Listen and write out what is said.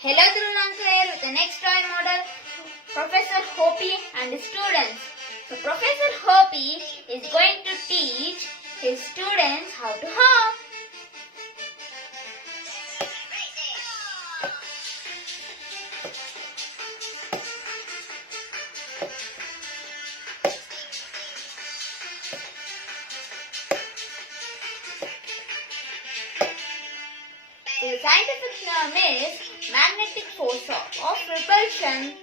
Hello Dhruvanka here with the next toy model, Professor Hoppy and his students. So Professor Hoppy is going to teach his students how to hop. So the scientific term is magnetic force of repulsion.